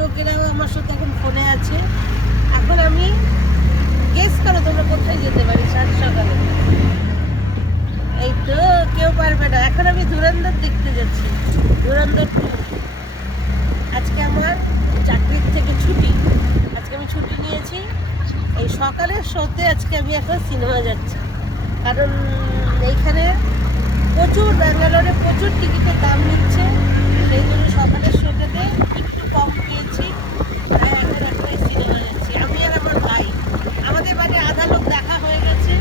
লোকেরাও আমার সাথে এখন ফোনে আছে। এখন আমি গেস করো তোমরা কোথায় যেতে পারি সাত সকালে? এই তো কেউ পারবে না। এখন আমি ধুরন্ধর দেখতে যাচ্ছি, ধুরন্ধর 2। আজকে আমার চাকরির থেকে ছুটি, আজকে আমি ছুটি নিয়েছি। এই সকালের শোতে আজকে আমি এখন সিনেমা যাচ্ছি, কারণ এইখানে প্রচুর, ব্যাঙ্গালোরে প্রচুর টিকিটের দাম নিচ্ছে, সেই জন্য সকালের শোটাতে একটু কম পেয়েছি, তাই এখন একটা সিনেমা যাচ্ছি আমি আর আমার ভাই। আমাদের বাড়ি আধা লোক দেখা হয়ে গেছে,